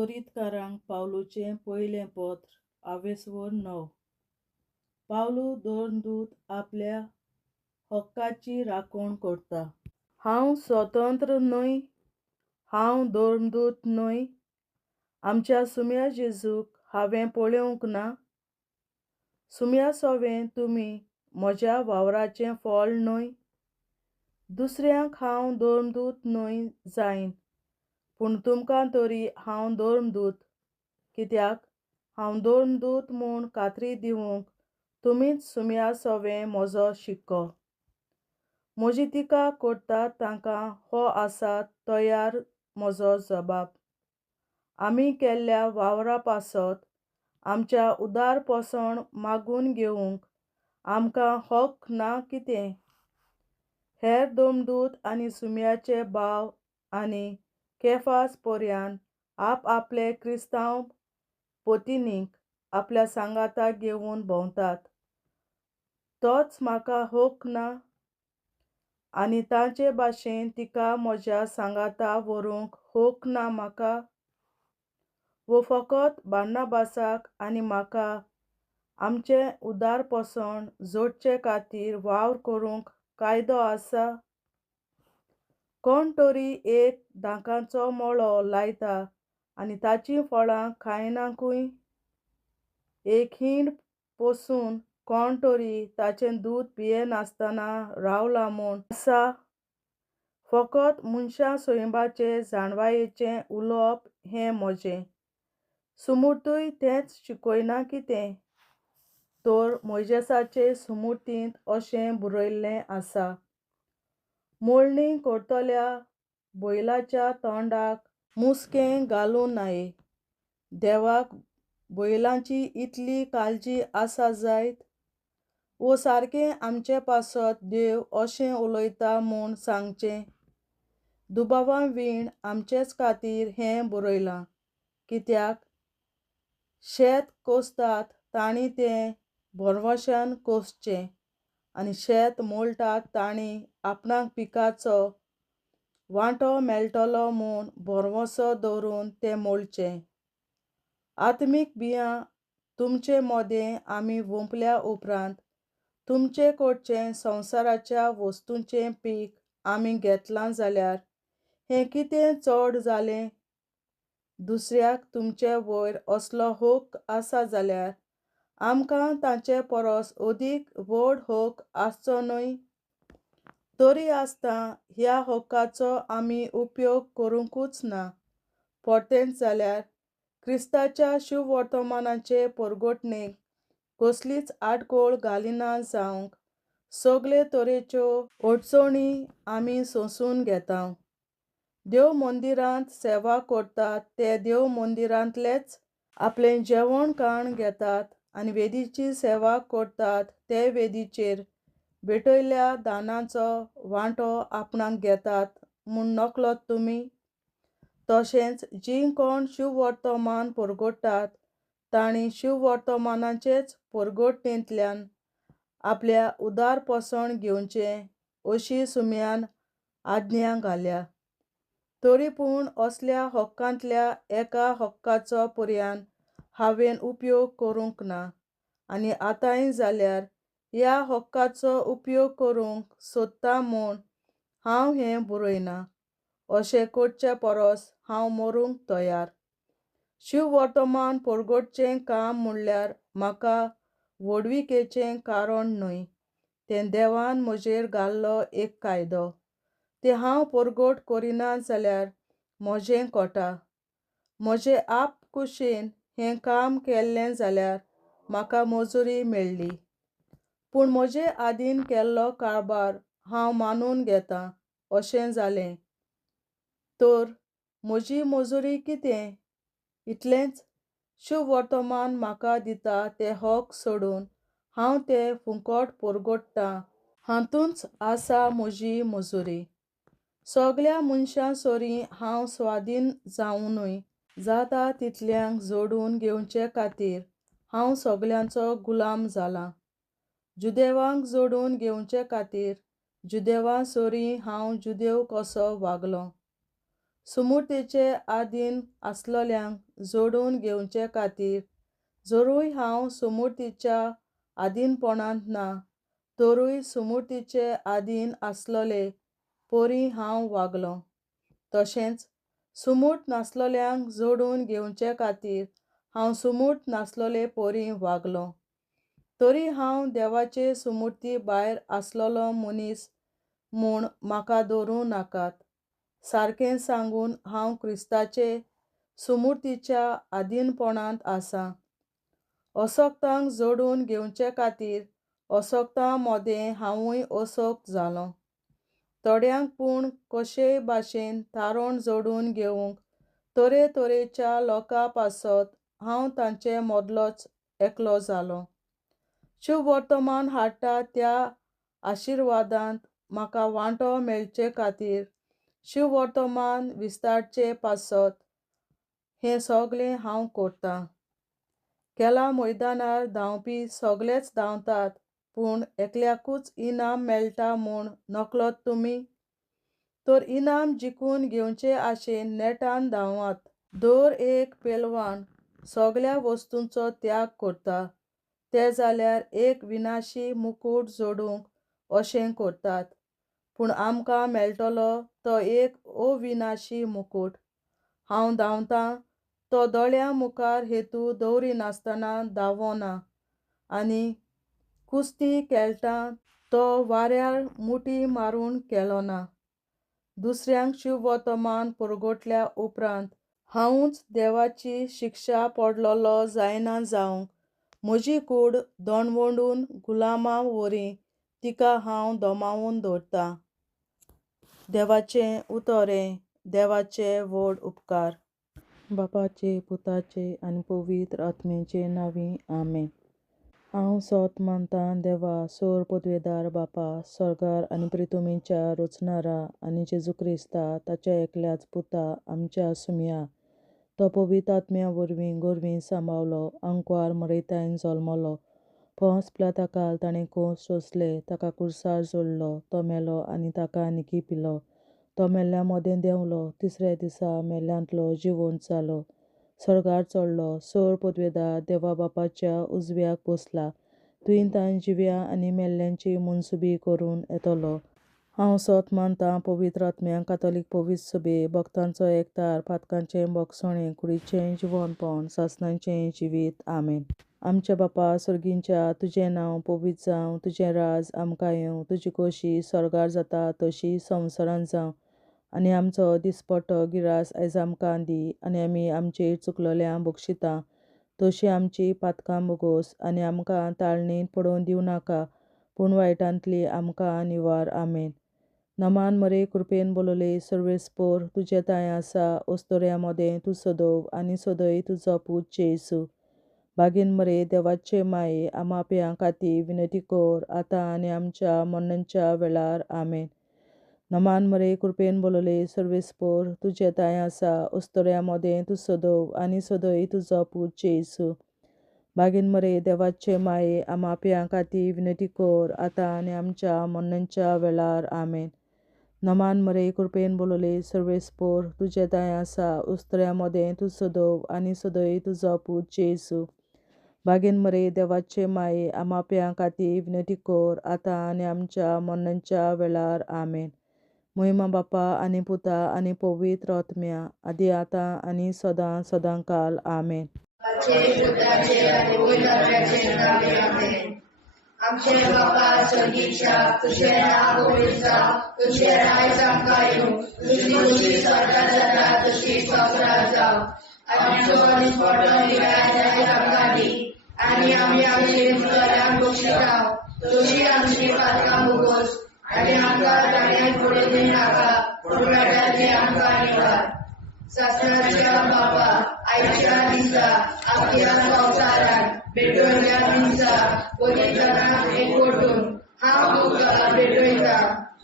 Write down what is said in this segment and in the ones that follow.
कोरिंतकारांक पावलुचें पयलें पत्र आवेसवो 9. पावलू दोन दूत आपल्या हक्काची राखण करता. हांव स्वतंत्र न्हय, हांव दोनदूत न्हय. आमच्या सुम्या जेजूक हांवें पळोवंक ना. सुम्या सोवें तुमी म्हज्या वावराचें फळ न्हय. दुसऱ्यांक हांव दोनदूत न्हय जायन, पूण तुमकां तरी हांव दोनदूत, कित्याक हांव दोनदूत म्हूण खात्री दिवंक तुमीच सुम्या सोवें म्हजो शिक्को. म्हजी टिका करतात तांकां हो आसा तयार म्हजो जबाब. आमी केल्ल्या वावरा पासत आमच्या उदारपसण मागून घेवंक आमकां हक्क ना कितें? हेर दोनदूत आनी सुम्याचे भाव आनी केफास पर्यान आपआपले क्रिस्तांव पोतिनींक आपल्या सांगाताक घेवन भोंवतात. तोच म्हाका हक्क ना? आनी तांचे भाशेन तिका म्हज्या सांगाता व्हरूंक हक्क ना म्हाका? वो फकत बार्नाबासाक आनी म्हाका आमचें उदारपसण जोडचे खातीर वावर करूंक कायदो आसा? कोण तरी एक दांताचो मळो लायता आनी ताचीं फळां खायनाकूय? एक हिंड पोसून कोण तरी ताचें दूद पियेनासतना रावला म्हूण आसा? फकत मनशा सोयंबाचे जाणवायेचें उलोवप हें म्हजें. सुमूर्तूय तेंच शिकयना कितें? तर मोइजेसाचे सुमृतींत अशें बरयल्लें आसा, मळणी करतल्या बैलाच्या तोंडाक मुसकें घालूं नये. देवाक बैलांची इतली काळजी आसा जायत? वो सारकें आमचे पासत देव अशें उलयता म्हूण सांगचें. दुबावाविण आमचेच खातीर हें बरयलां, कित्याक शेत कोंसतात तांणी तें भरवंशान कोंसचें, आनी शेत मळटात तांणी आपणाक पिकाचो वांटो मेळटलो म्हूण भरवंसो दवरून तें मळचें. आत्मीक बियां तुमचे मोदें आमी हुंपल्या उपरांत तुमचे कडचें संवसाराच्या वस्तूंचें पीक आमी घेतलां जाल्यार हें कितें चड जालें? दुसऱ्याक तुमचे वयर असलो हक्क आसा जाल्यार आमकां तांचे परस अदीक व्हड हक्क आसचो न्हय? तरी आसतना ह्या हक्काचो आमी उपयोग करूंकूच ना. परतेंच जाल्यार क्रिस्ताच्या शुभवर्तमानाचे परगटणेक कसलीच आडखळ घालिना जावंक सगळे तरेच्यो अडचणी आमी सोंसून घेतांव. देव मंदिरांत सेवा करतात ते देव मंदिरांतलेच आपलें जेवण खाण घेतात आनी वेदीची सेवा करतात ते वेदीचेर भेटयल्ल्या दानांचो वांटो आपणाक घेतात म्हूण नकळत तुमी? तशेंच जीं कोण शुभवर्तमान परगटतात तांणी शुभवर्तमानाचेच परगटणेंतल्यान आपल्या उदारपसण घेवचें अशी सुम्यान आज्ञा घाल्या. तरी पूण असल्या हक्कांतल्या एका हक्काचो पर्यान हांवें उपयोग करूंक ना, आनी आतांय जाल्यार ह्या हक्काचो उपयोग करूंक सोदतां म्हूण हांव हें बरयना. अशें करचे परस हांव मरूंक तयार. शुभवर्तमान परगटचें काम म्हणल्यार म्हाका व्हडविकेचें कारण न्हय. तें देवान म्हजेर घाल्लो एक कायदो. तें हांव परगट करिना जाल्यार म्हजें खोटा. म्हजे आपकुशीन हें काम केलें जाल्यार म्हाका मजुरी मेळ्ळी. पूण म्हजे आदीन केल्लो कारबार हांव मानून घेतां अशें जालें तर म्हजी मजुरी कितें? इतलेंच. शुभवर्तमान म्हाका दिता तें हक्क सोडून हांव तें फुकट परगटतां हातूंच आसा म्हजी मजुरी. सगळ्या मनशां सोरी हांव स्वाधीन जावनूय जाता तितल्यांक जोडून घेवचे खातीर हांव सगळ्यांचो गुलाम जालां. जुदेवांक जोडून घेवचे खातीर जुदेवां सोरी हांव जुदेव कसो वागलों. सुमूर्तीचे आधीन आसलोल्यांक जोडून घेवचे खातीर जरूय हांव सुमूर्तीच्या आधीनपणांत ना, तरूय सुमूर्तीचे आधीन आसलोले परी हांव वागलों. तशेंच सुमूर्त नासलोल्यांक जोडून घेवचे खातीर हांव सुमूर्त नासलोले परी वागलों. तरी हांव देवाचे सुमूर्ती भायर आसलोलो मनीस म्हूण म्हाका धरूं नाकात. सारकें सांगून हांव क्रिस्ताचे सुमूर्तीच्या आधीनपणांत आसां. अशोक्तांक जोडून घेवचे खातीर अशोक्तां मोदें हांवूय अशोक्त जालों. थोड्यांक पूण कशेय भाशेन थारोन जोडून घेवंक तरेतरेच्या लोकां पासत हांव तांचे मदलोच एकलो जालों. शुभ वर्तमान हाडटा त्या आशिर्वादांत म्हाका वांटो मेळचे खातीर शुभ वर्तमान विस्तारचे पासत हें सगळें हांव करतां. खेळा मैदानार धांवपी सगळेच धांवतात, पूण एकल्याकूच इनाम मेळटा म्हूण नकळत तुमी? तर इनाम जिखून घेवचे आशेन नेटान धांवात. दर एक पेलवान सगळ्या वस्तूंचो त्याग करता, ते जाल्यार एक विनाशी मुकूट जोडूंक अशें करतात, पूण आमकां मेळटलो तो एक अविनाशी मुकूट. हांव धांवतां तो दोळ्यां मुखार हेतू दवरिनासतना धांवना, आनी कुस्ती खेळटां तो वाऱ्यार मुठी मारून केलोना. दुसऱ्यांक शुभ वर्तमान परगटल्या उपरांत हांवूच देवाची शिक्षा पडलोलो जायना जावंक म्हजी कूड दोणवडून गुलामां वरी तिका हांव दोमावून दवरतां. देवाचें उतोरें. देवाचे व्हड उपकार. बापाचे, पुताचे आनी पवित्र आत्म्याचे नांवीं आमेन. हांव सोत मानतां देवा, सोर पदवेदार बापा, स्वर्गार आनी पृथ्वीच्या रचणारा, आनी जेजू क्रिस्ता ताच्या एकल्याच पुता आमच्या सुम्या. तो पवित्र आत्म्या वरवीं गोरवीं सांबावलो, अंकवार मरयतायन जल्मलो, पोंस पिलाताकाल ताणें कोस सोंसले, ताका कुर्सार जोडलो, तो मेलो आनी ताका निकी पिलो. तो मेल्ल्या मोदें देंवलो, तिसऱ्या दिसा मेल्ल्यांतलो जिवंत जालो, स्वर्गार चडलो, सोर पदवेदार देवा बापाच्या उजव्याक बसला, तुयेन ताण जिव्या आनी मेल्ल्यांची मुनसुबी करून येतलो. हांव सोत मानतां पवित्र आत्म्यांक, कातोलीक पवित्र सभे, भक्तांचो एकठार, पातकांचें भोगसणें, कुडीचें जिवंतपण, सासणाचें जिवीत. आमेन. आमच्या बापा स्वर्गींच्या, तुजें नांव पवित्र जावं, तुजें राज आमकां येवं, तुजी खोशी स्वर्गार जाता तशी संवसारांत जावं. आनी आमचो दिसपट्टो गिरास आयज आमकां दी, आनी आमी आमचेर चुकलोल्यांक बक्षितां तशी आमची पातकां बोगोस, आनी आमकां ताळणेंत पडोवन दिवं नाका, पूण वायटांतली आमकां निवार. आमेन. नमान मरे कृपेन बोलोले सर्वेस्पोर, तुजे ताय आसा, ओस्तोऱ्या मोदें तूं सदोव, आनी सदय तुजो पूत जेसू. बागीन मरे देवाचे माये, आमाप्यां खातीर विनंती कर, आतां आनी आमच्या मरणाच्या वेळार. आमेन. नमान मरे कृपेन बोलोले सर्वेस्पोर, तुजे ताय आसा, ओस्तोऱ्या मोदें तूं सदोव, आनी सदय तुजो पूत जेसू. बागीन मरे देवाचे माये, आमाप्यां खातीर विनंती कर, आतां आनी आमच्या मरणाच्या वेळार. आमेन. नमान मरे कृपेन बोलोले सर्वेस्पोर, तुजे ताय आसा, ओस्तोऱ्या मोदें तूं सदोव, आनी सदय तुजो पूत जेसू. बागीन मरे देवाचे माये, आमाप्यां खातीर विनंती कर, आतां आनी आमच्या मरणाच्या वेळार. आमेन. महिमा बापा आनी पुता आनी पवित्र आत्म्या, आदी आतां आनी सदां सदांकाल. आमेन. आमचे बापा स्वर्गीच्या, तुझें नांव पवित्र जावं, तुझें राज आमकां येवं, तुजी खुशी स्वर्गार जाता तशी संवसारांत जावं. आनी आमचो दिसपट्टो गिरास आयज आमकां दी, आनी आमी आमचेर चुकलोल्यांक बक्षितां तशी आमची पातकां बोगोस, आनी आमकां ताळ्यांत पडोवन दिवं नाका, पूण वायटांतली आमकां निवार. सासणाच्या बापा, आयच्या दिसा आमच्या संवसारांत भेटोवया दिसा पवित्रतांत एकवटून हांव तुका भेटयता.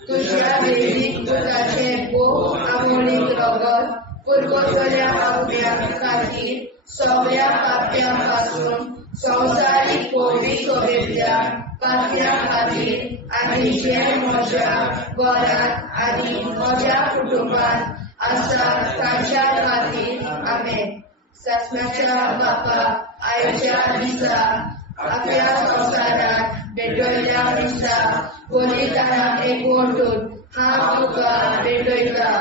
तुज्या वेळीक दुदाचें भोव आमोणीक रगत पुरगोसल्या आत्म्या खातीर सगळ्या पाप्यां पासून संवसारीक पवित्र सभेंतल्या पाप्यां खातीर, आनी जे म्हज्या घरांत आनी म्हज्या कुटुंबांत आसात तांच्या खातीर आमेन. शासनाच्या बापा आयच्या दिसा आपल्या संवसारात भेटयल्या दिसा बलिदानाक एकवटून हांव तुका भेटयता.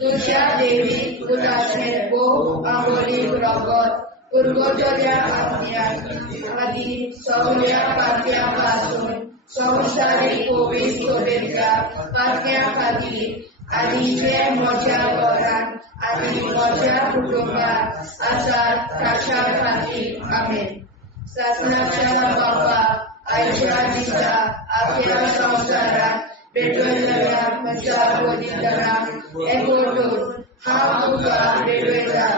तुझ्या देवीक पुताचें भोव आंबोलीक रगत पुरगोटल्या आत्म्याक खातीर सगळ्या पातया पासून संवसारीक कोवीड सोबेतल्या पातया खातीर आनी जे म्हज्या घरांत आनी म्हज्या कुटुंबात आसात ताच्या खातीर आमेन. शासनाच्या बापा आयच्या दिसा आपल्या संवसारात भेटयल्या म्हज्या बलिदानाक एकवटून हांव तुका भेटयता.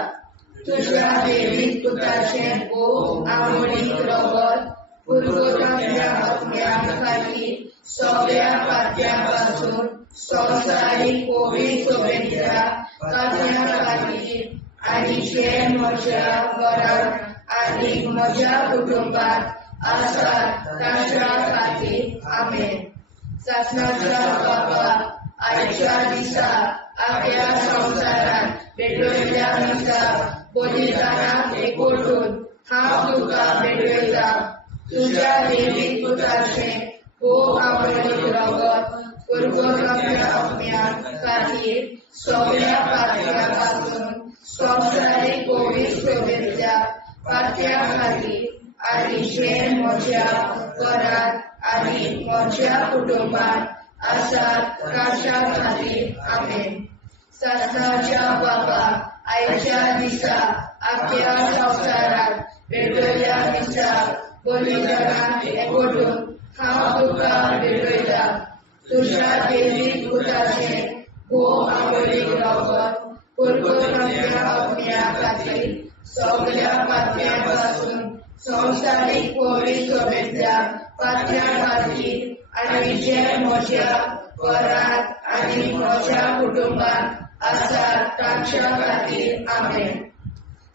तुझ्या देवीक पुताचें भोव आंबोलीक रगत पुरगोटल्या आत्म्या खातीर सगळ्या पातया पासून संवसारीक कोवीड सोबेतल्या पातया खातीर आनी जे म्हज्या घरांत आनी म्हज्या कुटुंबात आसात ताच्या खातीर आमेन. शासनाच्या बापा आयच्या दिसा आपल्या संवसारात भेटयल्या दिसा बलिदानाक एकवटून हांव तुका भेटयता. तुझ्या देवीक पुताचें भोव आंबोलीक रगत पुरगोटल्या आत्म्या खातीर सगळ्या पातया पासून संवसारीक कोवीड सोबेतल्या पातया खातीर आनी जे म्हज्या घरांत आनी म्हज्या कुटुंबात आसात ताच्या खातीर आमेन. शासनाच्या बापा आयच्या दिसा आपल्या संवसारात भेटयल्या दिसा बलिदानाक एकवटून हांव तुका भेटयता. तुझ्या देवीक पुताचें भोव आंबोलीक रगत पुरगोटल्या आत्म्या खातीर सगळ्या पातया पासून संवसारीक कोवीड सोबेतल्या पातया खातीर आनी जे म्हज्या घरांत आनी म्हज्या कुटुंबात आसात ताच्या खातीर आमेन.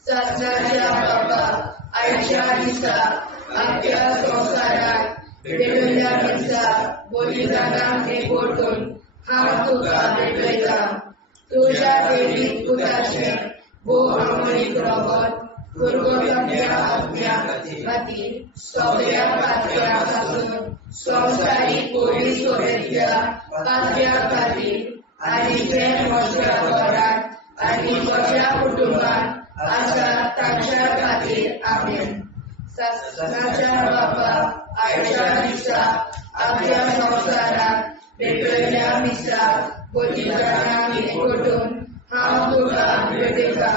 शासनाच्या बापा आयच्या दिसा आपल्या संवसारात भेटयल्या दिसा बलिदानाक एकवटून हांव तुका भेटयता. तुझ्या देवीक पुताचें भोव आंबोलीक रगत पुरगोटल्या आत्म्या खातीर सगळ्या पातया पासून संवसारीक कोवीड सोबेतल्या पातया खातीर आनी जे म्हज्या घरांत आनी म्हज्या कुटुंबात आसात ताच्या खातीर आमेन. शासनाच्या बापा आयच्या दिसा आपल्या संवसारात भेटयल्या दिसा बलिदानाक एकवटून हांव तुका भेटयता.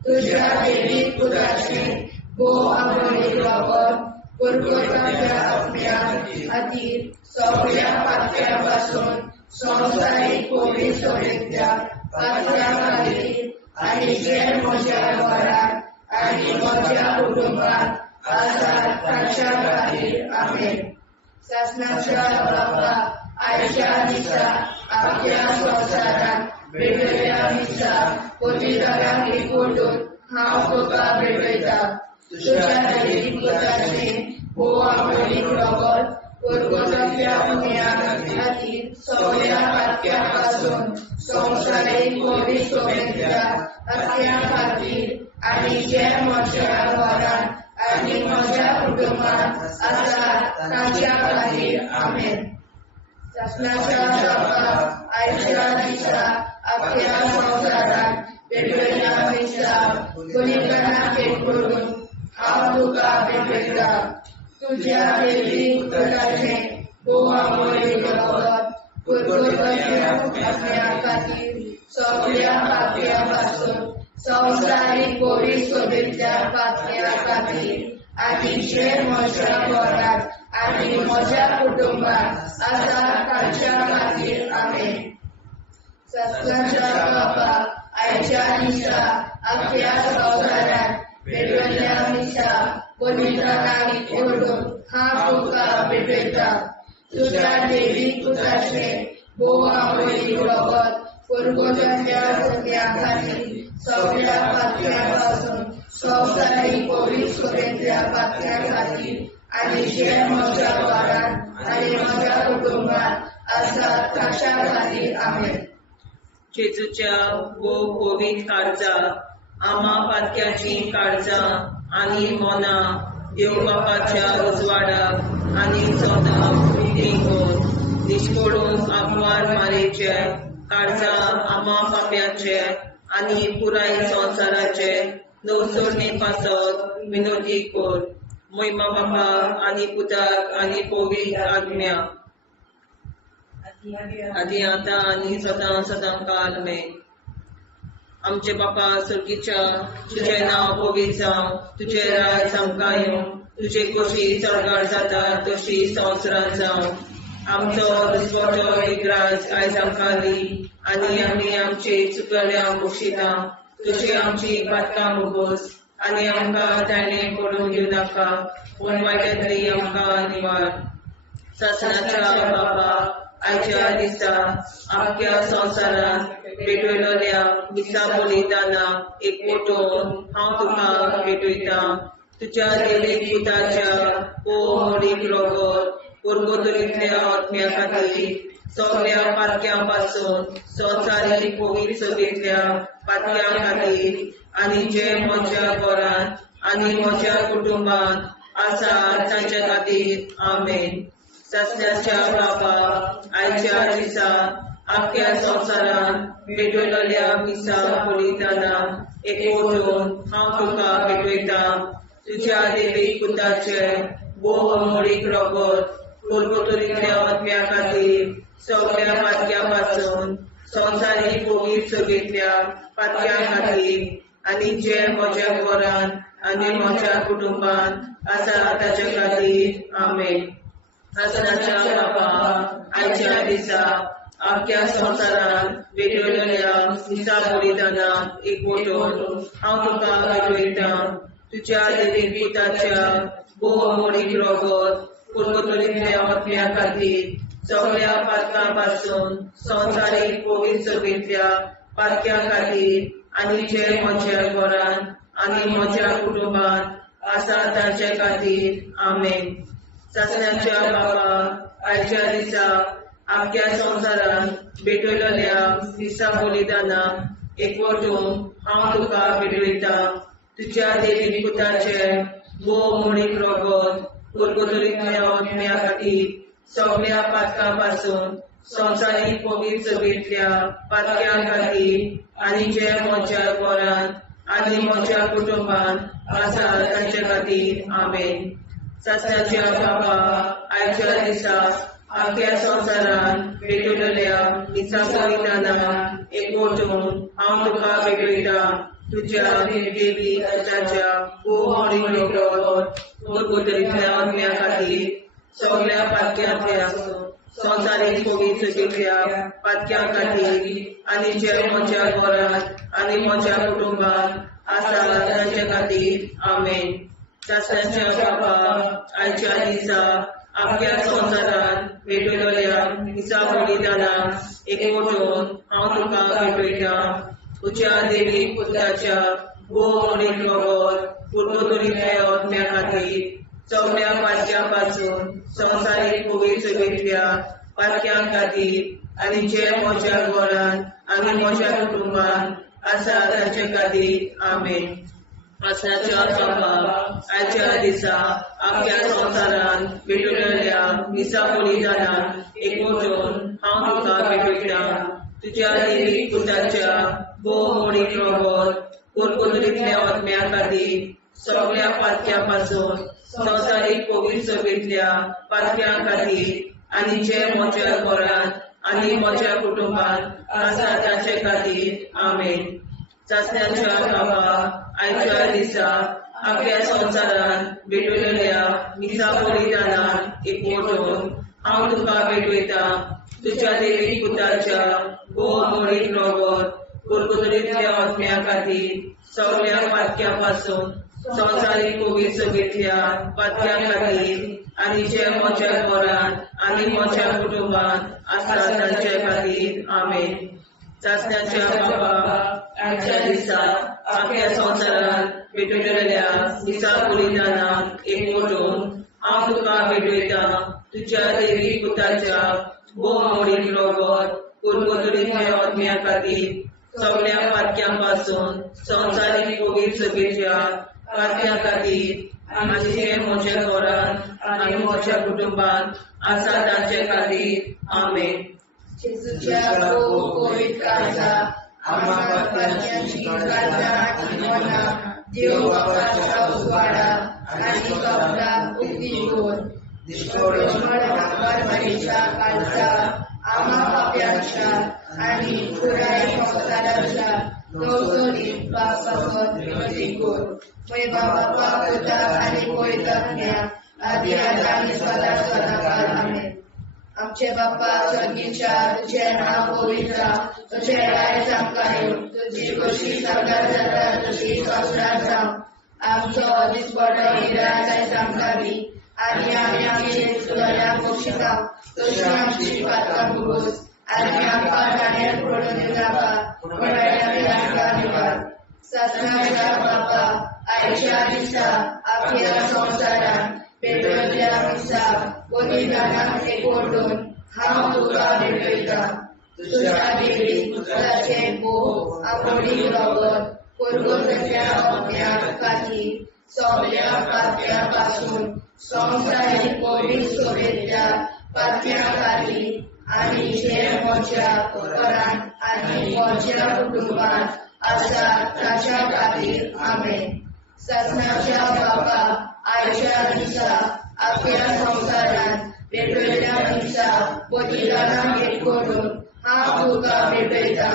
तुझ्या देवीक पुताचें भोव आंबोलीक रगत पुरगोटल्या आत्म्या खातीर सगळ्या पातया पासून संवसारीक कोवीड सोबेतल्या पातया खातीर आनी जे म्हज्या घरांत आनी म्हज्या कुटुंबात आसात ताच्या खातीर आमेन. शासनाच्या बापा आयच्या दिसा आपल्या संवसारात भेटयल्या दिसा बलिदानाक एकवटून हांव तुका भेटयता. तुझ्या देवीक पुताचें भोव आंबोलीक रगत पुरगोटल्या आत्म्या खातीर सगळ्या पातया पासून संवसारीक कोवीड सोबेतल्या पातया खातीर आनी जे म्हज्या घरांत आनी म्हज्या कुटुंबात आसात ताच्या खातीर आमेन. शासनाच्या बापा आयच्या दिसा आपल्या संवसारात भेटयल्या दिसा बलिदानाक एकवटून हांव तुका भेटयता. तुझ्या देवीक पुताचें भोव आंबोलीक रगत पुरगोटल्या आत्म्या खातीर सगळ्या पातया पासून संवसारीक कोवीड सोबेतल्या पातया खातीर आनी जे म्हज्या घरांत आनी म्हज्या कुटुंबात आसात ताच्या खातीर आमेन. शासनाच्या बापा आयच्या दिसा आपल्या संवसारात भेटयल्या दिसा बलिदानाक एकवटून हांव तुका भेटयता. तुझ्या देवीक पुताचें भोव आंबोलीक रगत पुरगोटल्या आत्म्या खातीर सगळ्या पातया पासून संवसारीक कोवीड सोबेतल्या पातया खातीर आनी जे म्हज्या घरांत आनी म्हज्या कुटुंबात आसात ताच्या खातीर आमेन. जेजूच्या पवित्र काळजा आम्हा पातक्याची काळजा आणि मोना देव बापाच्या उजवाडाक आणि स्वतः निष्पडून आगवार मारेचे काळजा आम्हा पाप्याचे आणि पुराय संसाराचे नवसोडणे पासत विनोदी कोर महिमा बापा आणि पुताक आणि पवित्र आत्म्या आधी आता आणि सदां सदां काल मे आमचे बापा सर्गीच्या तुझे नाव पवित्र जावं तुझे राय आमकां येवं तुझे कशी चडगाड जाता तशी संवसारांत जावं आमचो दिसवटो विग्राज आयज आमकां दी आनी आमी आमचे चुकल्यांक बक्षिता तशी आमची पातकां मुगोस आनी आमकां ताणें पडून दिवं नाका पूण वायट्यांतली आमकां निवार सासणाच्या बापा आयच्या दिसा आख्या संवसारांत भेटयलोल्या दिसा बलिदाना एकवटून हांव तुका भेटयता तुज्या देवीक पुताच्या मोडीक रोगोर पुर्गोतरींतल्या आत्म्या खातीर सगळ्या पातक्यां पासून संवसारीक पवित्र सभेंतल्या पातक्यां खातीर आनी जे म्हज्या घरांत आनी म्हज्या कुटुंबांत आसा तांच्या खातीर आमेन सासण्याच्या बापा आयच्या दिसा आख्या संवसारांत भेटयलोल्या दिसा बलिदाना एकवटून हांव तुका भेटयता तुज्या देवीक पुताचे मोडीक रोगोर पुर्गोतरींतल्या आत्म्या खातीर सगळ्या पातक्यां पासून संवसारीक पवित्र सभेंतल्या पातक्यां खातीर आनी जे म्हज्या घरांत आनी म्हज्या कुटुंबांत आसा ताचे खातीर आमेन सासणाच्या बापा आयच्या दिसा आख्या संवसारांत भेटयलोल्या दिसा बलिदाना एकवटून हांव तुका भेटयता तुज्या देवीक पुताच्या मोडीक रोगोर पुर्गोतरींतल्या आत्म्या खातीर सगळ्या पातकां पासून संवसारीक पवित्र सभेंतल्या पातक्यां खातीर आनी जे म्हज्या घरांत आनी म्हज्या कुटुंबांत आसा तांचे खातीर आमेन सासण्याच्या बापा आयच्या दिसा आख्या संवसारांत भेटयलोल्या दिसा बलिदाना एकवटून हांव तुका भेटयता तुज्या देवीक पुताचे मोडीक रोगोर पुर्गोतरींतल्या आत्म्या खातीर सगळ्या पातकां पासून संवसारीक पवित्र सभेंतल्या पातक्यां खातीर आनी जे म्हज्या घरांत आनी म्हज्या कुटुंबांत आसा तांचे खातीर आमेन सासण्याच्या बापा आयच्या दिसा आख्या संवसारांत भेटयलोल्या दिसा बलिदाना एकवटून हांव तुका भेटयता तुज्या देवीक पुताच्या मोडीक रोगोर पुर्गोतरींतल्या आत्म्या खातीर सगळ्या पातक्यांतल्या संवसारीक पवित्र सभेंतल्या पातक्यां खातीर आनी जे म्हज्या घरांत आनी म्हज्या कुटुंबांत आसा तांचे खातीर आमेन सासण्याच्या बापा आयच्या दिसा आख्या संवसारांत भेटयलोल्या दिसा बलिदाना एकवटून हांव तुका भेटयता तुज्या देवीक पुताच्या मोडीक रोगोर पुर्गोतरींतल्या आत्म्या खातीर सगळ्या पातक्यां पासून संवसारीक पवित्र सभेंतल्या पातक्यां खातीर आनी जे म्हज्या घरांत आनी म्हज्या कुटुंबांत आसा तांचे खातीर आमेन सासण्याच्या बापा आयच्या दिसा आख्या संवसारांत भेटयलोल्या दिसा बलिदाना एकवटून हांव तुका भेटयता तुज्या देवीक पुताच्या मोडीक रोगोर पुर्गोतरींतल्या आत्म्या खातीर सगळ्या पातक्यां पासून संवसारीक पवित्र सभेंतल्या पातक्यां खातीर आनी जे म्हज्या घरांत आनी म्हज्या कुटुंबांत आसा तांचे खातीर आमेन सासण्याच्या बापा आयच्या दिसा आख्या संवसारांत भेटयलोल्या दिसा बलिदाना एकवटून हांव तुका भेटयता तुज्या देवीक पुताच्या मोडीक रोगोर पुर्गोतरींतल्या आत्म्या खातीर सगळ्या पातक्यां पासून संवसारीक पवित्र सभेंतल्या पातक्यां खातीर आनी जे म्हज्या घरांत आनी म्हज्या कुटुंबांत आसा तांचे खातीर आमेन सासण्याच्या बापा आयच्या दिसा आख्या संवसारांत भेटयलोल्या दिसा बलिदाना एकवटून हांव तुका भेटयता तुज्या देवीक पुताच्या मोडीक रोगोर कुरकुरीच्या आत्म्या खातीर सगळ्या पातक्यांपासून संवसारीक कोवीड सभेच्या पातक्या खातीर आनी जे म्हज्या घरांत आनी म्हज्या कुटुंबात आसा तांचे खातीर आमेन. जेजूच्या कोवीड काळजा आम्हा पातक्यांची काळजा आनी मनां देव बापाच्या उजवाडा आनी कबराक उक्ती कर. परमेच्या काळजा आम्हा पाप्यांच्या आनी पुराय संवसाराच्या नवसरीत पासत विनंती कर. पळय बाबा पुता आनी पळयता आदी आनी सदा सदाकाळ आमेन. आमचे बाप्पा स्वर्गीच्या तुझे नाव पवित्र तुझे राय आमकां येवं तुजी कशी सगळ्यात जाता तशी संवसारांत जावं. आमचो दिसपडो हिराय आमकां दी आनी आमी आमचे सुदाऱ्यांक बक्षिता तशी आमची पातकां भोगोस आनी आमकां गाण्यार पडून नाका पण आमी आमकां निवाड. ससनाच्या बाप्पा आयच्या दिसा आख्या संवसारांत पेटयल्ल्या दिसा बलिदानाक एकवटून हांव तुका भेटयता. तुज्या देवी पुत्राचे भोव आपणी रगत कुरकुरत्या आत्म्या खातीर सगळ्या पातक्यां पासून संवसारीक कोवीड सभेच्या पातक्या खातीर आनी जे म्हज्या घरांत आनी म्हज्या कुटुंबात आसा ताच्या खातीर आमेन. ससनाच्या बाबा आयच्या दिसा आख्या संवसारांत पेटयल्ल्या दिसा बलिदानाक एकवटून हांव तुका भेटयता.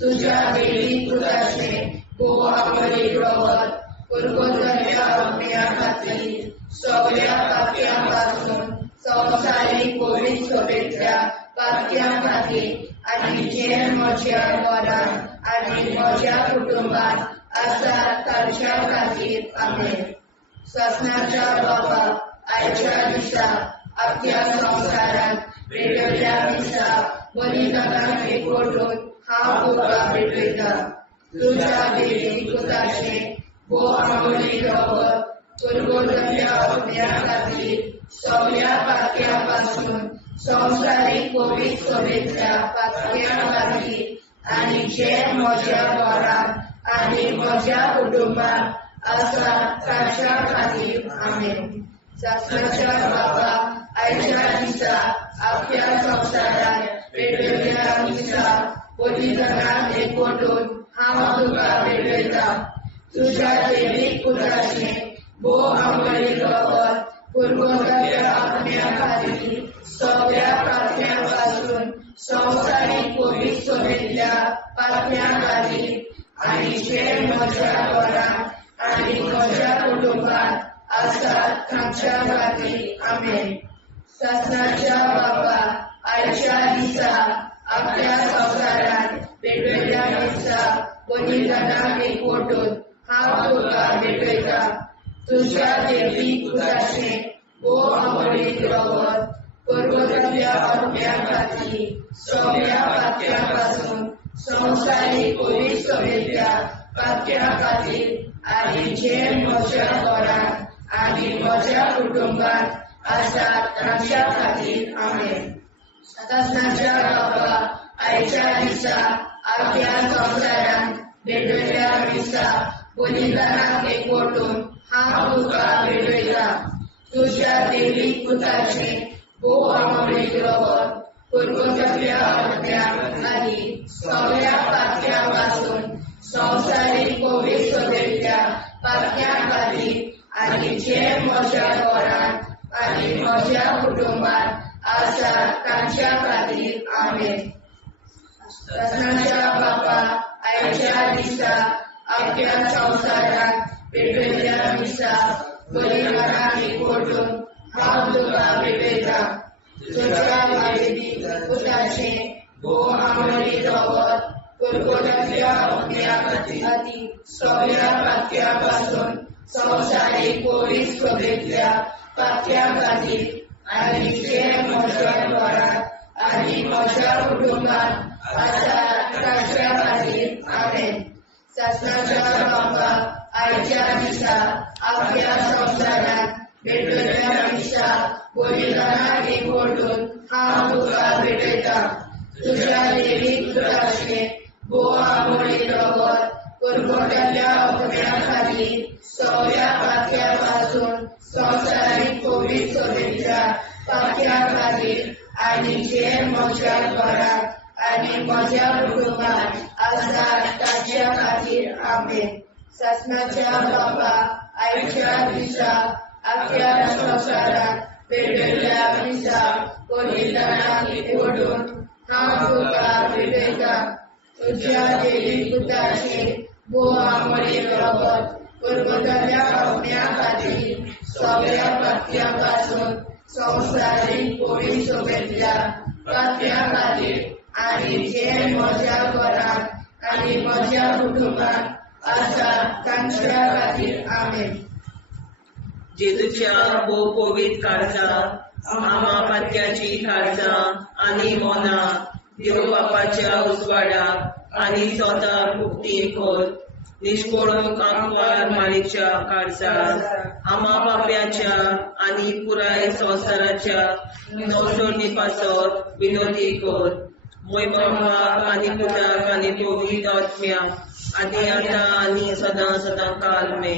तुज्या देवी पुताचे भोव आपणी रगत कुरकुरत्या आत्म्या खातीर सगळ्या पातक्यां पासून संवसारीक कोवीड सभेच्या पातक्या खातीर आनी जे म्हज्या घरांत आनी म्हज्या कुटुंबात आसा तांच्या खातीर आमेन. ससनाच्या बाबा आयच्या दिसा आख्या संवसारांत पेटयल्ल्या दिसा बलिदानाक एकवटून हांव तुका भेटयता. तुज्या देवी पुताचे भोव आपणी रगत कुरकुरत्या आत्म्या खातीर सगळ्या पातक्यां पासून संवसारीक कोवीड सभेच्या पातक्या खातीर आनी जे म्हज्या घरांत आनी म्हज्या कुटुंबात आसा तांच्या खातीर आमेन. ससनाच्या बाबा आयच्या दिसा आख्या संवसारांत पेटयल्ल्या दिसा बलिदानाक एकवटून हांव तुका भेटयता. तुज्या देवी पुताचे भोव आपणी रगत कुरकुरत्या आत्म्या खातीर सगळ्या पातक्यां पासून संवसारीक कोवीड सभेच्या पातक्या खातीर आनी जे म्हज्या घरांत आनी म्हज्या कुटुंबात आसा तांच्या खातीर आमेन. ससनाच्या बाबा आयच्या दिसा आख्या संवसारांत पेटयल्ल्या दिसा बलिदानाक एकवटून हांव तुका भेटयता. तुज्या देवी पुताचे भोव आपणी रगत कुरकुरत्या आत्म्या खातीर सगळ्या पातक्यां पासून संवसारीक कोवीड सभेच्या पातक्या खातीर आनी जे म्हज्या घरांत आनी म्हज्या कुटुंबात आसा तांच्या खातीर आमेन. ससनाच्या बाबा आयच्या दिसा आख्या संवसारांत पेटयल्ल्या दिसा बलिदानाक एकवटून हांव तुका भेटयता. तुज्या देवी पुताचे भोव आपणी रगत कुरकुरत्या आत्म्या खातीर सगळ्या पातक्यां पासून संवसारीक कोवीड सभेच्या पातक्या खातीर आनी जे म्हज्या घरांत आनी म्हज्या कुटुंबात आसा तांच्या खातीर आमेन. ससनाच्या बाबा आयच्या दिसा आख्या संवसारांत पेटयल्ल्या दिसा बलिदानाक एकवटून हांव तुका भेटयता. तुज्या देवी पुताचे भोव आपणी रगत कुरकुरत्या आत्म्या खातीर सगळ्या पातक्यां पासून संवसारीक कोवीड सभेच्या पातक्या खातीर आनी जे म्हज्या घरांत आनी म्हज्या कुटुंबात आसा तांच्या खातीर आमेन. ससनाच्या बाबा आयच्या दिसा आख्या संवसारांत पेटयल्ल्या दिसा बलिदानाक एकवटून हांव तुका भेटयता. तुझ्या देवी पुत्राचे बोवा मोडी प्रगत पुरवठ्याच्या अपण्याखाली सगळ्या पाक्यापासून संसारिक कोविड सोबेच्या पाक्याखाली आणि जे म्हज्या घरात आणि म्हज्या कुटुंबात आसात ताच्या खातीर आमेन. शासनाच्या बाबा आयच्या दिसा आख्या संवसारात पेटयल्ल्या दिसा कोलिदानाक एकवटून हांव तुका भेटयता. तुझ्या देवी पुत्राचे बोवा मोडी प्रगत पुरवठ्याच्या अपण्या खातीर सगळ्या पाक्यापासून संसारीक कोविड सोबेतल्या पाक्या खातीर आणि जे म्हज्या घरात आणि म्हज्या कुटुंबात आसात तांच्या खातीर आमेन. जेजूच्या भोव पवित्र काळजा आमा पात्याची काळजा आनी मोना देव बापाच्या उजवाडाक आनी स्वता मुक्ती खोल निष्पळून आंकवार मारीच्या काळजात आमा पाप्याच्या आनी पुराय संवसाराच्या नवसोडणी पासत विनोदी कोर. मोयमा आनी पुताक आनी पवित्र आत्म्याक आदी आतां आनी सदां सदां काल मे.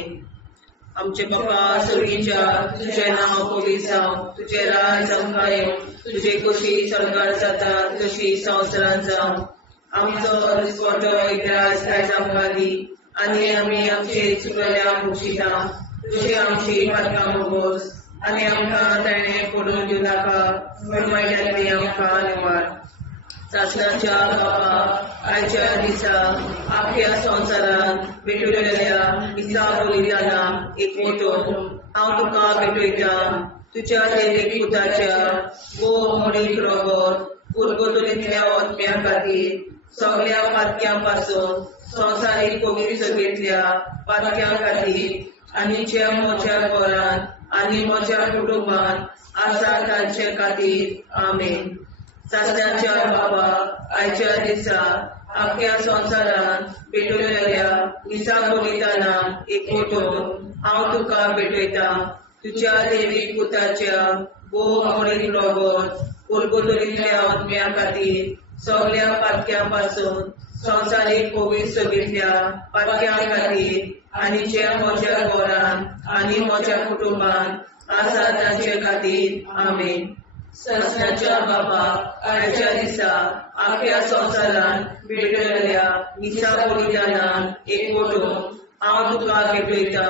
आमचे बापा सर्गीच्या तुझे नांव पवित्र जावं, तुझे राज आमकां येवं, तुझे कशी सरकार जाता तशी संवसारांत जावं. आमचो दिसपटो एकदांच आयज आमकां दी आनी आमी आमचे चुकल्यांक मुक्षिता. तुझे आमची पातकां मोगोस आनी आमकां ताणें पडून दिवं नाका, वायटांतली आमकां निवार. शासनाच्या बापा आयच्या दिसा आख्या संवसारांत भेटयल्ल्या दिसा बलिदानाक एकवटून हांव तुका भेटयता. तुझ्या देवी पुताच्या बोव मोडी प्रगत पुरवठ्यातल्या आत्म्या खातीर सगळ्या पातक्यां पासून संवसारीक कोविड सगळेतल्या पातक्यां खातीर आनी जे म्हज्या घरांत आनी म्हज्या कुटुंबात आसा तांचे खातीर आमेन. शासनाच्या बाबा आयच्या दिसा आख्या संवसारांत भेटयल्ल्या दिसा बलिदानाक एकवटून हांव तुका भेटयता. तुझ्या देवी पुताच्या बोव मोडी प्रगत पुरवठ्यातल्या आत्म्या खातीर सगळ्या पातक्यां पासून संवसारीक कोविड सगळेतल्या पातक्यां खातीर आनी जे म्हज्या घरांत आनी म्हज्या कुटुंबात आसा तांचे खातीर आमेन. शासनाच्या बाबा आयच्या दिसा आख्या संवसारांत भेटयल्ल्या दिसा बलिदानाक एकवटून हांव तुका भेटयता.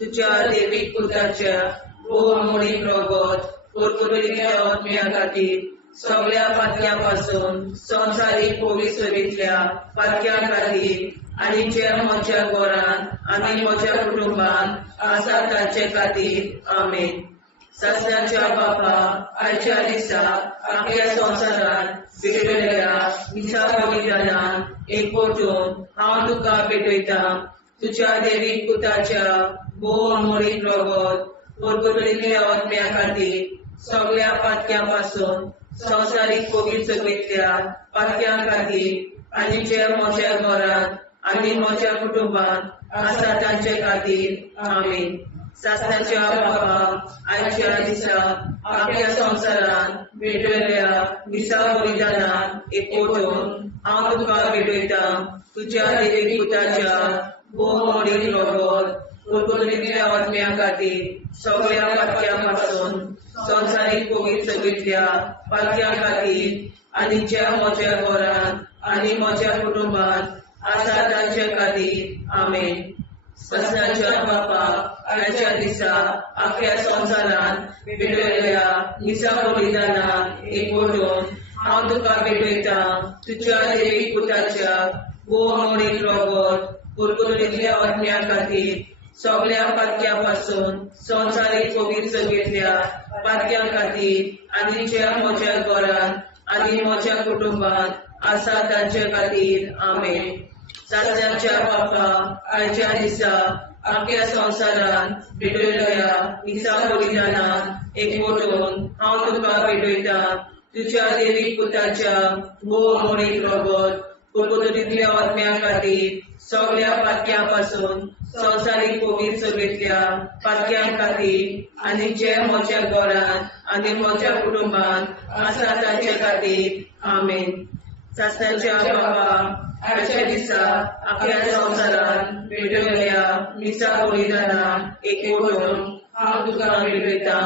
तुझ्या देवी पुताच्या बोव मोडी प्रगत पुरवठ्यातल्या आत्म्या खातीर सगळ्या पातक्यां पासून संवसारीक कोविड सगळेतल्या पातक्यां खातीर आनी जे म्हज्या घरांत आनी म्हज्या कुटुंबात आसा तांचे खातीर आमेन. शासनाच्या बापा आयच्या दिसा आख्या संवसारांत भेटयल्ल्या दिसा बलिदानाक एकवटून हांव तुका भेटयता. तुझ्या देवी पुताच्या बोव मोडी प्रगत पुरवठ्यातल्या आत्म्या खातीर सगळ्या पातक्यां पासून संवसारीक कोविड सगळेतल्या पातक्यां खातीर आनी जे म्हज्या घरांत आनी म्हज्या कुटुंबात आसा तांचे खातीर आमेन. शासनाच्या बाबा आयच्या दिसा आख्या संवसारांत भेटयल्ल्या दिसा बलिदानाक एकवटून हांव तुका भेटयता. तुझ्या देवी पुताच्या बोव मोडी प्रगत पुरवठ्यातल्या आत्म्या खातीर सगळ्या पातक्यां पासून संवसारीक कोविड सगळेतल्या पातक्यां खातीर आनी जे म्हज्या घरांत आनी म्हज्या कुटुंबात आसा तांचे खातीर आमेन. शासनाच्या बापा आयच्या दिसा आख्या संवसारांत भेटयल्ल्या दिसा बलिदानाक एकवटून हांव तुका भेटयता. तुझ्या देवी पुताच्या बोव मोडी प्रगत पुरवठ्यातल्या आत्म्या खातीर सगळ्या पातक्यां पासून संवसारीक कोविड सगळेतल्या पातक्यां खातीर आनी जे म्हज्या घरांत आनी म्हज्या कुटुंबात आसा तांचे खातीर आमेन. शासनाच्या बापा आयच्या दिसा आख्या संवसारांत भेटयल्ल्या दिसा बलिदानाक एकवटून हांव तुका भेटयता. तुझ्या देवी पुताच्या बोव मोडी प्रगत पुरवठ्यातल्या आत्म्या खातीर सगळ्या पातक्यां पासून संवसारीक कोविड सगळेतल्या पातक्यां खातीर आनी जे म्हज्या घरांत आनी म्हज्या कुटुंबात आसा तांचे खातीर आमेन. सासऱ्याच्या बाबा आजच्या दिसा आपल्या संसारात भेटलेल्या मिसा बलिदानान एकवटून हांव तुका भेटयता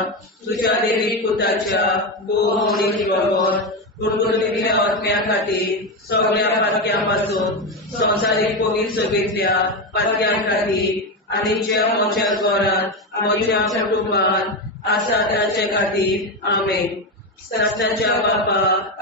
तुझ्या देवी पुताच्या भोवमोडीक बाबत गुरगुरलेल्या आत्म्या खातीर सगळ्या पातक्यां पासून संवसारीक पवित्र सभेंतल्या पातक्यां खातीर आनी ज्या म्हज्या घरांत म्हज्या कुटुंबांत आसा ताचे खातीर आमेन. सासऱ्याच्या बापा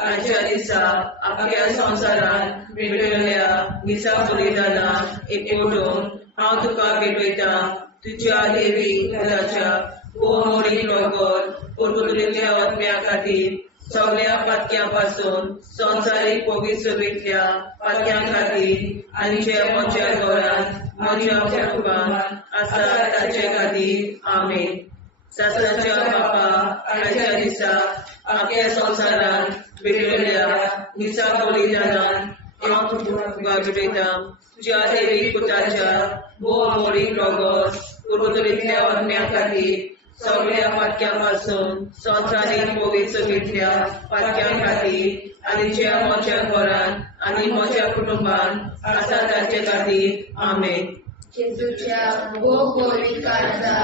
आजच्या दिसा आपल्या संसारात भेटलेल्या मिसा बलिदानान एकवटून हांव तुका भेटयता तुझ्या देवी पुताच्या भोवमोडीक बाबत गुरगुरलेल्या आत्म्या खातीर सगळ्या पातक्यां पासून संवसारीक पवित्र सभेंतल्या पातक्यां खातीर आनी जे म्हज्या घरांत म्हज्या कुटुंबांत आसा ताचे खातीर आमेन. सासऱ्याच्या बापा आजच्या दिसा आपल्या संसारात भेटलेल्या मिसा बलिदानान हांव तुका भेटयता तुझ्या देवी पुताच्या भोवमोडीक बाबत गुरगुरलेल्या आत्म्या खातीर सगळ्या पातक्यां पासून संवसारीक पवित्र सभेंतल्या पातक्यां खातीर आनी ज्या म्हज्या घरांत आनी म्हज्या कुटुंबांत आसा ताचे खातीर आमेन. जेजूच्या भोवमोडीक काळजा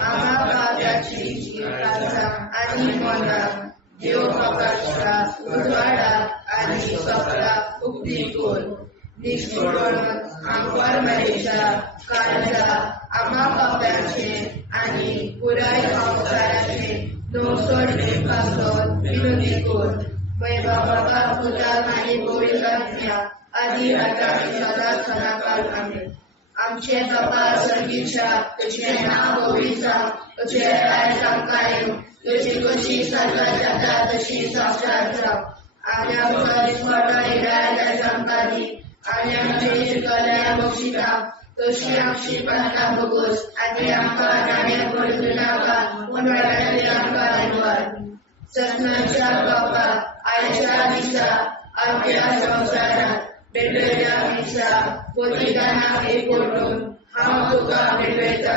आम्हा पाप्याची काळजा आनी मनाक देव बापाच्या उजवाडाक आनी सपनाक उक्ती कर. निष्ठुरपण आमकां मेळच्या काळजा आम्हा पाप्याचे आनी पुराय संवसाराचे नवसोडणे पासत विनोदी कर. मैबा बाबा पुता आनी पवित्र आत्म्या आदी आतां आनी सदांच सदांकाळ आमेन. आमचे बाबा सर्गीच्या तुझे नाव पवित्र तुझे राय आमकां तुझी कशी साजरा जाता तशी संस्कार जावं. आनी आमकां दिसपट्टो हिराय आमकां दी आनी आमचे शिकल्या बक्षिता तशी आमची प्रार्थना बघूस आनी आमकां नाणे पडूं नाका पूण वाटायले आमकां धन्यवाद. सत्नाच्या बापा आयच्या दिसा आपल्या संवसारात भेटलेल्या मिसा बलिदानाक एकवटून हांव तुका भेटयता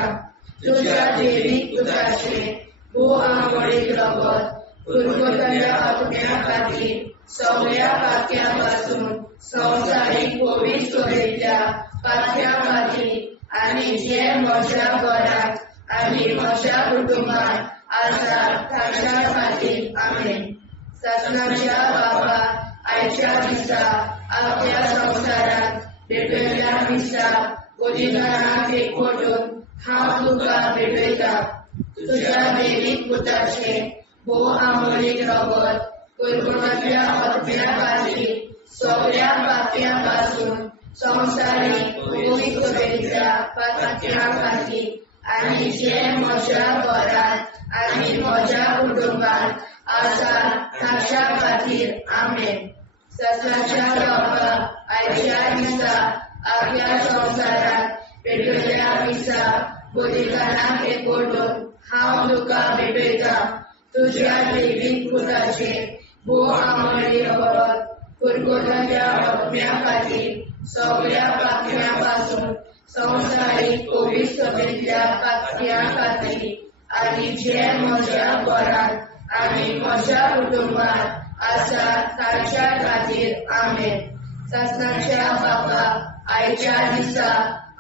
तुझ्या देवी पुताचे भोवमोडीक बाबत गुरगुरलेल्या आत्म्या खातीर सगळ्या पातक्यां पासून संवसारीक पवित्र सभेंतल्या पातक्यां खातीर आनी जे म्हज्या घरांत आनी म्हज्या कुटुंबांत आसा ताच्या खातीर आमेन. सासऱ्याच्या बापा आयच्या दिसा आपल्या संवसारात भेटलेल्या मिसा बलिदानाक एकवटून हांव तुका भेटयता तुझ्या देवी पुताचे भोवमोडीक बाबत गुरगुरलेल्या आत्म्या खातीर सगळ्या पातक्यां पासून संवसारीक पवित्र सभेंतल्या पातक्यां खातीर आनी जे म्हज्या घरांत आनी म्हज्या कुटुंबांत आसा ताच्या खातीर आमेन. सासऱ्याच्या बापा आयच्या दिसा आपल्या संवसारात भेटलेल्या मिसा बलिदानाक एकवटून हांव तुका भेटयता तुझ्या देवी पुताचे भोवमोडीक बाबत गुरगुरलेल्या आत्म्या खातीर सगळ्या पातक्यां पासून संवसारीक पवित्र सभेंतल्या पातक्यां खातीर आनी जे म्हज्या घरांत आनी म्हज्या कुटुंबांत आसा ताच्या खातीर आमेन. सासऱ्याच्या बापा आयच्या दिसा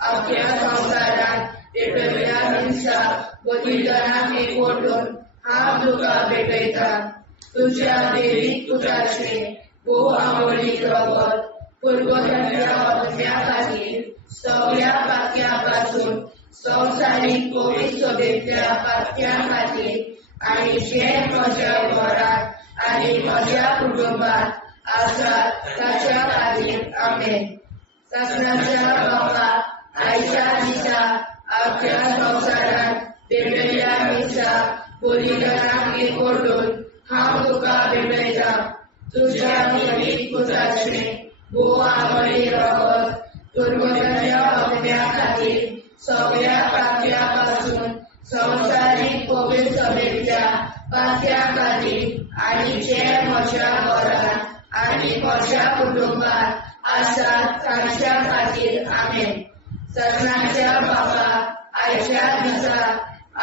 आपल्या संवसारात भेटलेल्या मिसा बलिदानाक एकवटून हांव तुका भेटयता तुझ्या देवी पुताचे भोवमोडीक बाबत गुरगुरलेल्या आत्म्या खातीर सगळ्या पातक्यां पासून संवसारीक पवित्र सभेंतल्या पातक्यां खातीर आनी जे म्हज्या घरांत आनी म्हज्या कुटुंबांत आसा ताच्या खातीर आमेन. सासऱ्याच्या बापा आयच्या दिसा आपल्या संवसारात भेटलेल्या मिसा बलिदानाक एकवटून हांव तुका भेटयता तुझ्या देवी पुताचे भोवमोडीक बाबत गुरगुरलेल्या आत्म्या खातीर सगळ्या पातक्यां पासून संवसारीक पवित्र सभेंतल्या पातक्यां खातीर आनी जे म्हज्या घरांत आनी म्हज्या कुटुंबांत आसा ताच्या खातीर आमेन. सासऱ्याच्या बापा आयच्या दिसा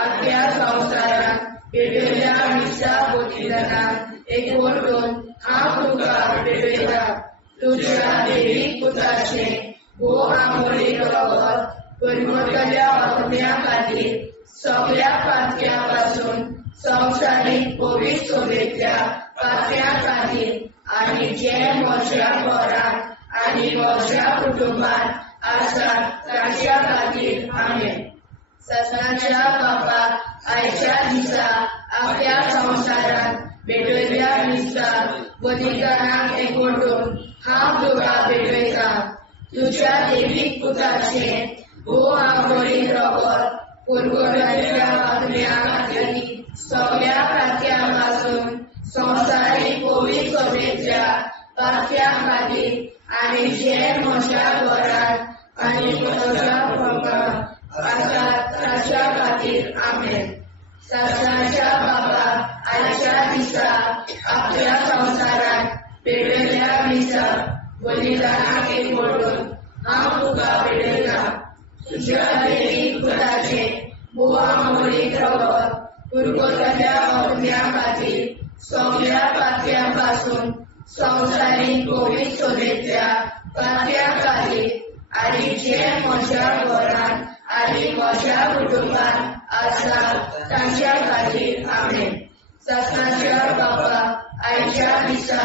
आपल्या संवसारात भेटलेल्या मिसा बलिदानाक एकवटून हांव तुका भेटयता तुझ्या दैवीक पुत्राचे भो आमोरी रगत परमतल्या आत्म्या खातीर सगळ्या पातक्यापासून संवसारीक पवित्र सभेच्या पातक्या खातीर आनी जे म्हज्या घरांत आनी म्हज्या कुटुंबात आसात तांच्या खातीर आमेन. ससनाच्या बापाक आयच्या दिसा आपल्या संवसारांत भेटयल्या दिसा बलिदानाक एकवटून हांव तुका भेटयता. तुझ्या दैवीक पुत्राचे भो आमोरी रगत पुरगणाच्या आत्म्या खातीर सगळ्या पातक्यापासून संवसारीक पवित्र सभेच्या पातक्या खातीर आनी जे म्हज्या घरांत आनी म्हज्या कुटुंबात आसात तांच्या खातीर आमेन. ससनाच्या बापाक आयच्या दिसा आपल्या संवसारांत भेटयल्या दिसा बलिदानाक एकवटून हांव तुका भेटयता. तुझ्या दैवीक पुत्राचे भो आमोरी रगत पुरगणाच्या आत्म्या खातीर सगळ्या पातक्यापासून संवसारीक पवित्र सभेच्या पातक्या खातीर आनी जे म्हज्या घरांत आनी म्हज्या कुटुंबात आसात तांच्या खातीर आमेन. ससनाच्या बापाक आयच्या दिसा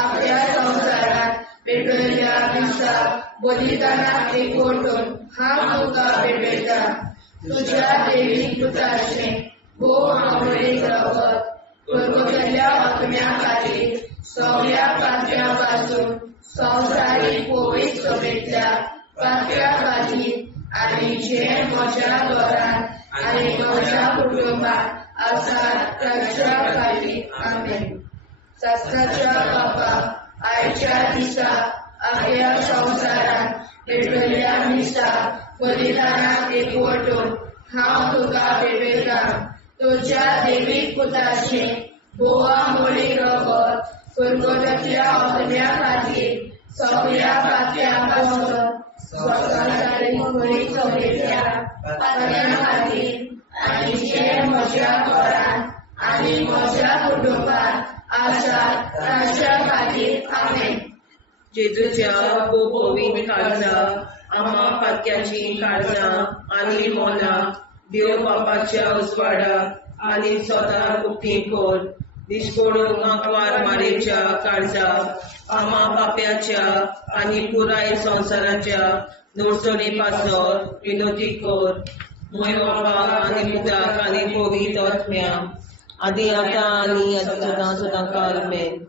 आपल्या संवसारांत भेटयल्या दिसा बलिदानाक एकवटून हांव तुका भेटयता. तुझ्या दैवीक पुत्राचे भो आमोरी रगत पुरगणाच्या आत्म्या खातीर सगळ्या पातक्यापासून संवसारीक पवित्र सभेच्या पातक्या खातीर आनी जे म्हज्या घरांत आनी म्हज्या कुटुंबात आसात तांच्या खातीर आमेन. ससनाच्या बापाक आयच्या दिसा आपल्या संवसारांत भेटयल्या दिसा बलिदानाक एकवटून हांव तुका भेटयता. तुझ्या दैवीक पुत्राचे भो आमोरी रगत पुरगणाच्या आत्म्या खातीर सगळ्या पातक्यापासून संवसारीक पवित्र सभेच्या पातक्या खातीर आनी जे म्हज्या घरांत आनी म्हज्या कुटुंबात आसात तांच्या खातीर आमेन. जेजूच्या पवित्र काळजा आम्हा पातक्याची काळजा आनी मोला देव बापाच्या उजवाडाक आनी सदां उक्ती कोर. दिसपडून आंकवार मारेच्या काळजा आम्हा पाप्याच्या आनी पुराय संवसाराच्या नोडसणी पासत विनोदी कोर. मोय बापाक आनी पुताक आनी पवित्र आत्म्या आदी आतां आनी सदां सदां काल आमेन.